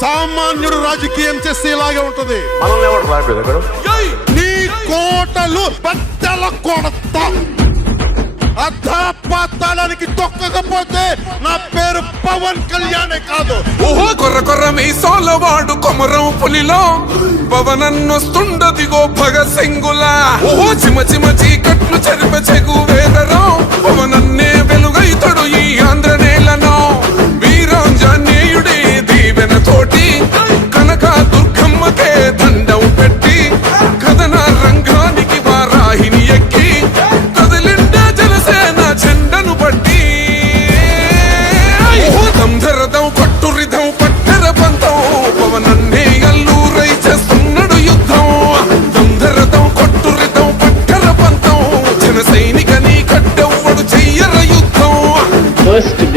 సామాన్యుడు రాజకీయం చేస్తే ఇలాగే ఉంటది నీ కోటలు పెద్దల కొడతా అర్థా పాతాళానికి తొక్కకపోతే నా పేరు పవన్ కళ్యాణ్ కాదు ఓహో కొర్ర కొర్ర మీసాల వాడు కొమరం పులిలో పవనన్నొస్తుండదిగో భగ సింగుల ఓహో చిమ చిమ చీకట్లు చరిప చెగువ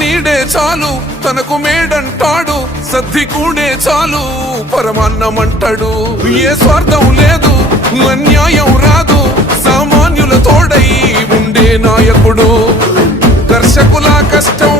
నీడే చాలు తనకు మేడంటాడు సద్ధి కూడే చాలు పరమాన్నమంటాడు ఏ స్వార్థం లేదు అన్యాయం రాదు సామాన్యుల తోడై ఉండే నాయకుడు కర్షకుల కష్టం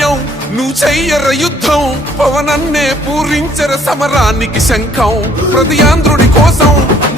సైన్యం నువ్వు చెయ్యర యుద్ధం పవనన్నే పూరించర సమరానికి శంఖం హృదయాంధ్రుడి కోసం